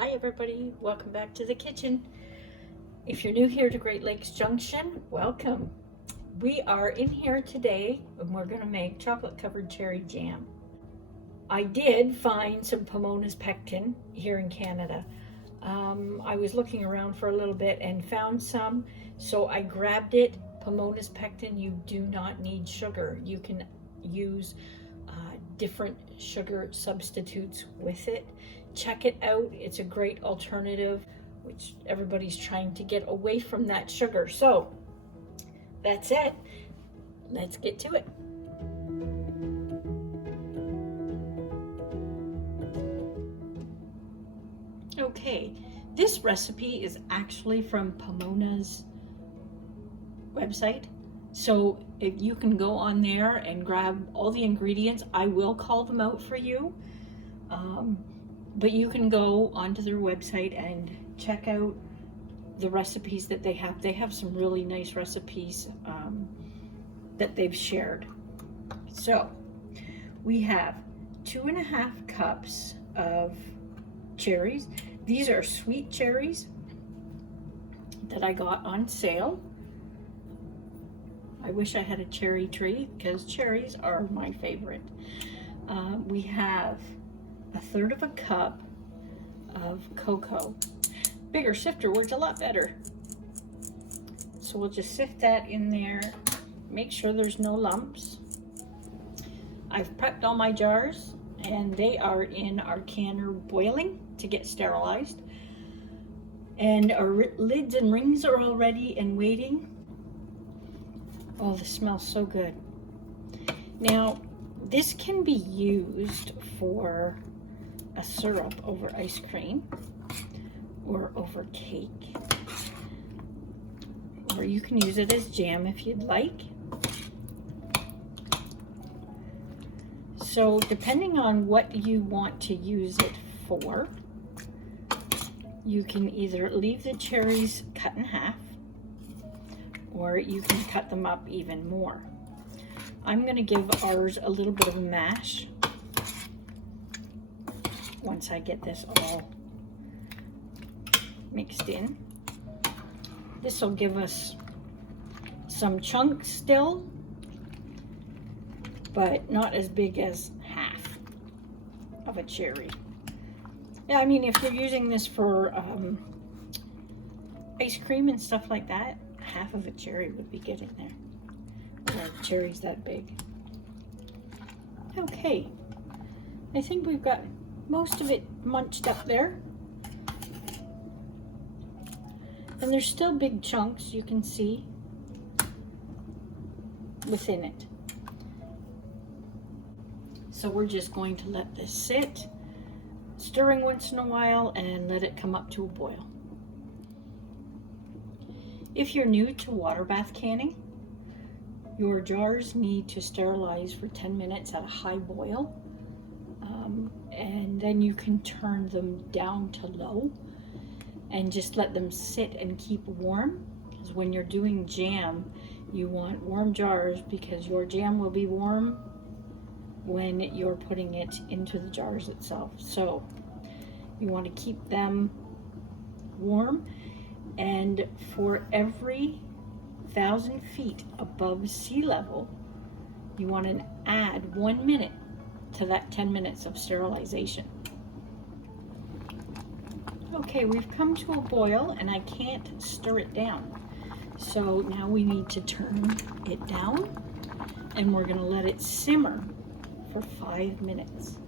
Hi everybody, welcome back to the kitchen. If you're new here to Great Lakes Junction, welcome. We are in here today and we're going to make chocolate covered cherry jam. I did find some Pomona's Pectin here in Canada. I was looking around for a little bit and found some, so I grabbed it. Pomona's Pectin, you do not need sugar. You can use different sugar substitutes with it. Check it out. It's a great alternative, which everybody's trying to get away from that sugar. So that's it. Let's get to it. Okay, this recipe is actually from Pomona's website. So if you can go on there and grab all the ingredients, I will call them out for you. But you can go onto their website and check out the recipes that they have. They have some really nice recipes that they've shared. So we have 2.5 cups of cherries. These are sweet cherries that I got on sale. I wish I had a cherry tree because cherries are my favorite. We have 1/3 cup of cocoa. Bigger sifter works a lot better. So we'll just sift that in there. Make sure there's no lumps. I've prepped all my jars and they are in our canner boiling to get sterilized. And our lids and rings are all ready and waiting. Oh, this smells so good. Now, this can be used for a syrup over ice cream or over cake. Or you can use it as jam if you'd like. So depending on what you want to use it for, you can either leave the cherries cut in half, or you can cut them up even more. I'm going to give ours a little bit of a mash once I get this all mixed in. This will give us some chunks still, but not as big as half of a cherry. Yeah, I mean, if you're using this for ice cream and stuff like that, half of a cherry would be good in there. Or cherries that big. Okay, I think we've got most of it munched up there. And there's still big chunks you can see within it. So we're just going to let this sit, stirring once in a while, and let it come up to a boil. If you're new to water bath canning, your jars need to sterilize for 10 minutes at a high boil, and then you can turn them down to low and just let them sit and keep warm. Because when you're doing jam, you want warm jars because your jam will be warm when you're putting it into the jars itself. So you want to keep them warm. And for every 1,000 feet above sea level, you want to add 1 minute to that 10 minutes of sterilization. Okay, we've come to a boil and I can't stir it down. So now we need to turn it down and we're going to let it simmer for 5 minutes.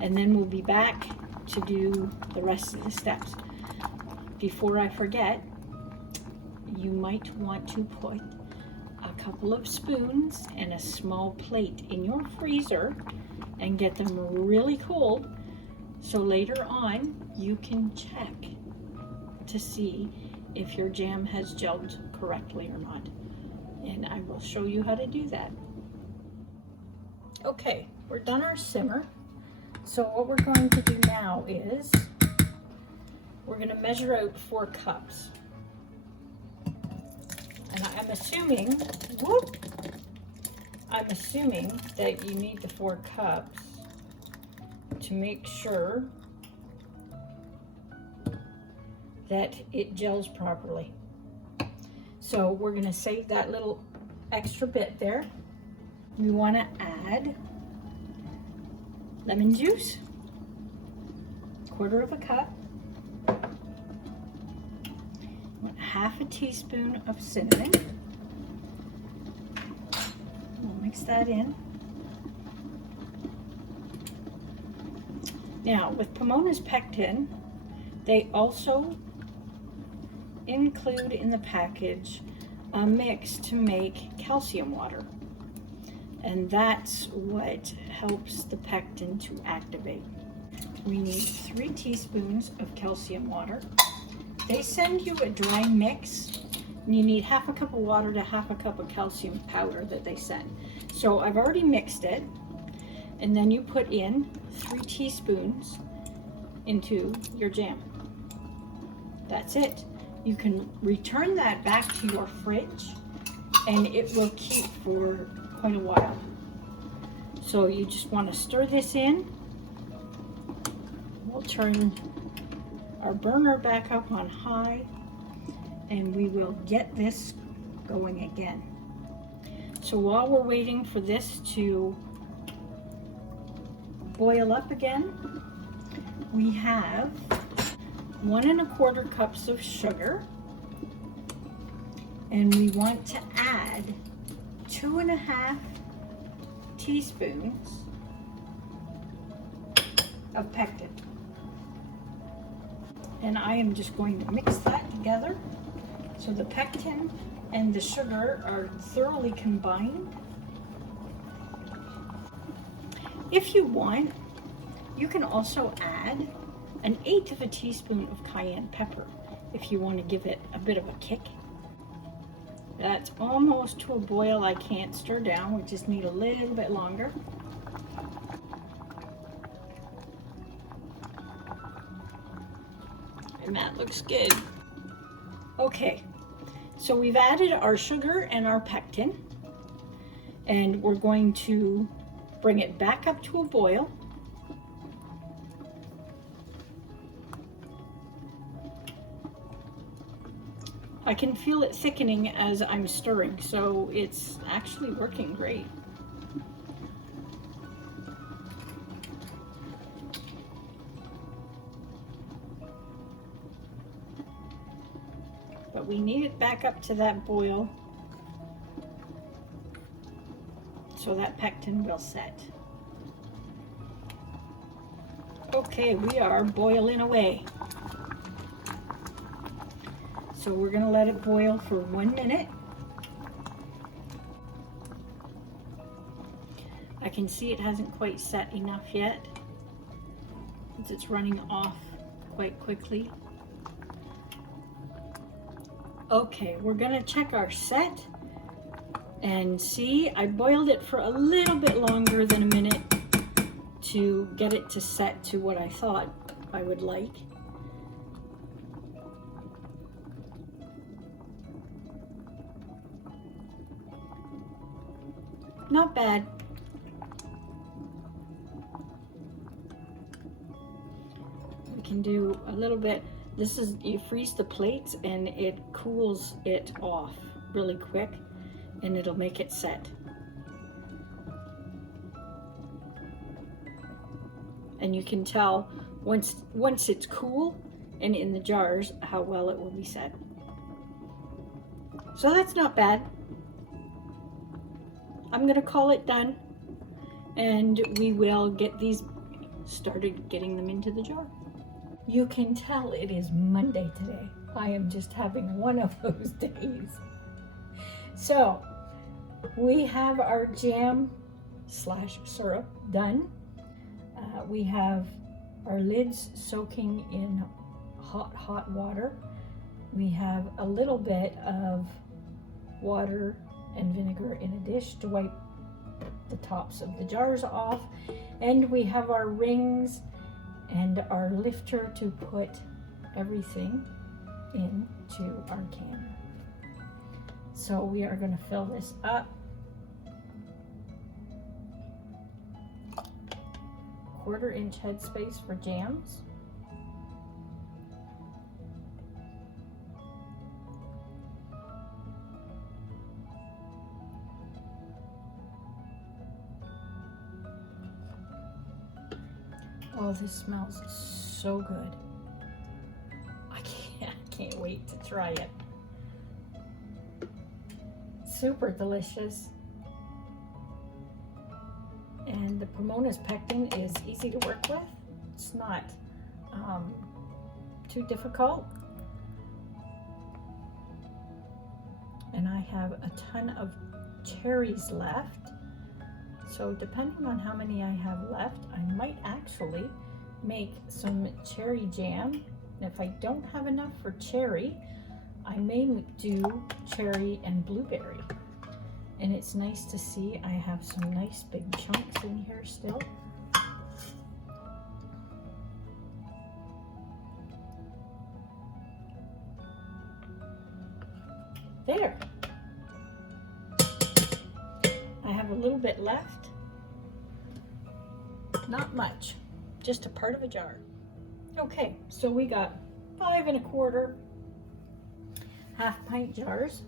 And then we'll be back to do the rest of the steps. Before I forget, you might want to put a couple of spoons and a small plate in your freezer and get them really cold so later on you can check to see if your jam has gelled correctly or not. And I will show you how to do that. Okay, we're done our simmer. So what we're going to do now is we're going to measure out 4 cups. And I'm assuming that you need the 4 cups to make sure that it gels properly. So we're gonna save that little extra bit there. We wanna add lemon juice, 1/4 cup, 1/2 teaspoon of cinnamon. We'll mix that in. Now with Pomona's Pectin, they also include in the package a mix to make calcium water. And that's what helps the pectin to activate. We need 3 teaspoons of calcium water. They send you a dry mix, and you need 1/2 cup of water to 1/2 cup of calcium powder that they send. So I've already mixed it, and then you put in 3 teaspoons into your jam. That's it. You can return that back to your fridge, and it will keep for quite a while. So you just want to stir this in. We'll turn our burner back up on high, and we will get this going again. So while we're waiting for this to boil up again, we have 1 1/4 cups of sugar, and we want to add 2 1/2 teaspoons of pectin. And I am just going to mix that together so the pectin and the sugar are thoroughly combined. If you want, you can also add 1/8 teaspoon of cayenne pepper if you want to give it a bit of a kick. That's almost to a boil. I can't stir down. We just need a little bit longer. And that looks good. Okay, so we've added our sugar and our pectin, and we're going to bring it back up to a boil. I can feel it thickening as I'm stirring, so it's actually working great. But we need it back up to that boil so that pectin will set. Okay, we are boiling away. So we're going to let it boil for 1 minute. I can see it hasn't quite set enough yet, since it's running off quite quickly. Okay, we're going to check our set and see. I boiled it for a little bit longer than a minute to get it to set to what I thought I would like. Not bad. We can do a little bit. This is, you freeze the plates and it cools it off really quick, and it'll make it set. And you can tell once it's cool and in the jars how well it will be set. So that's not bad. I'm going to call it done, and we will get these started getting them into the jar. You can tell it is Monday today. I am just having one of those days. So we have our jam / syrup done. We have our lids soaking in hot water. We have a little bit of water and vinegar in a dish to wipe the tops of the jars off, and we have our rings and our lifter to put everything into our can. So we are going to fill this up. 1/4 inch headspace for jams. Oh, this smells so good. I can't wait to try it. Super delicious. And the Pomona's pectin is easy to work with. It's not too difficult. And I have a ton of cherries left. So depending on how many I have left, I might actually make some cherry jam. And if I don't have enough for cherry, I may do cherry and blueberry. And it's nice to see I have some nice big chunks in here still. There. I have a little bit left. Not much, just a part of a jar. Okay, so we got 5 1/4 half-pint jars,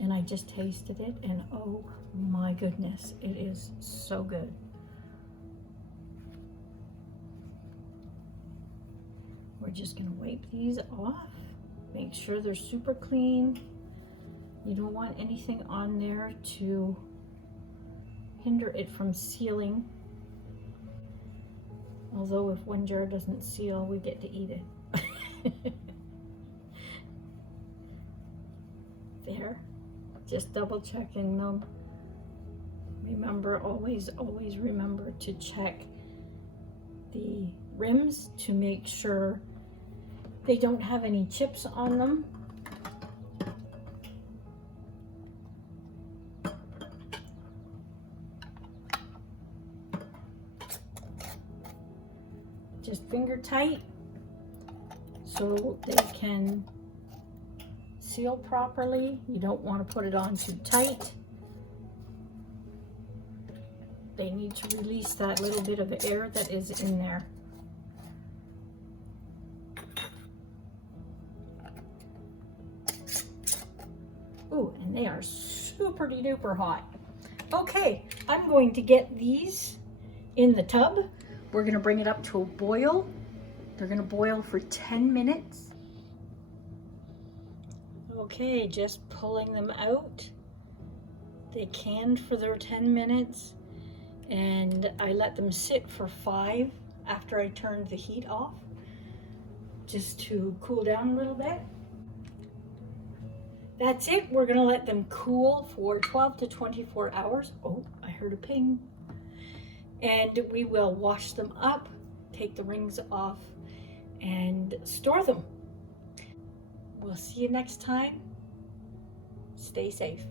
and I just tasted it, and oh my goodness, it is so good. We're just gonna wipe these off, make sure they're super clean. You don't want anything on there to hinder it from sealing. Although if one jar doesn't seal, we get to eat it. There, just double checking them. Remember, always remember to check the rims to make sure they don't have any chips on them. Just finger tight so they can seal properly. You don't want to put it on too tight. They need to release that little bit of air that is in there. Ooh, and they are super duper hot. Okay, I'm going to get these in the tub. We're gonna bring it up to a boil. They're gonna boil for 10 minutes. Okay, just pulling them out. They canned for their 10 minutes, and I let them sit for 5 after I turned the heat off, just to cool down a little bit. That's it. We're gonna let them cool for 12 to 24 hours. Oh, I heard a ping. And we will wash them up, take the rings off, and store them. We'll see you next time. Stay safe.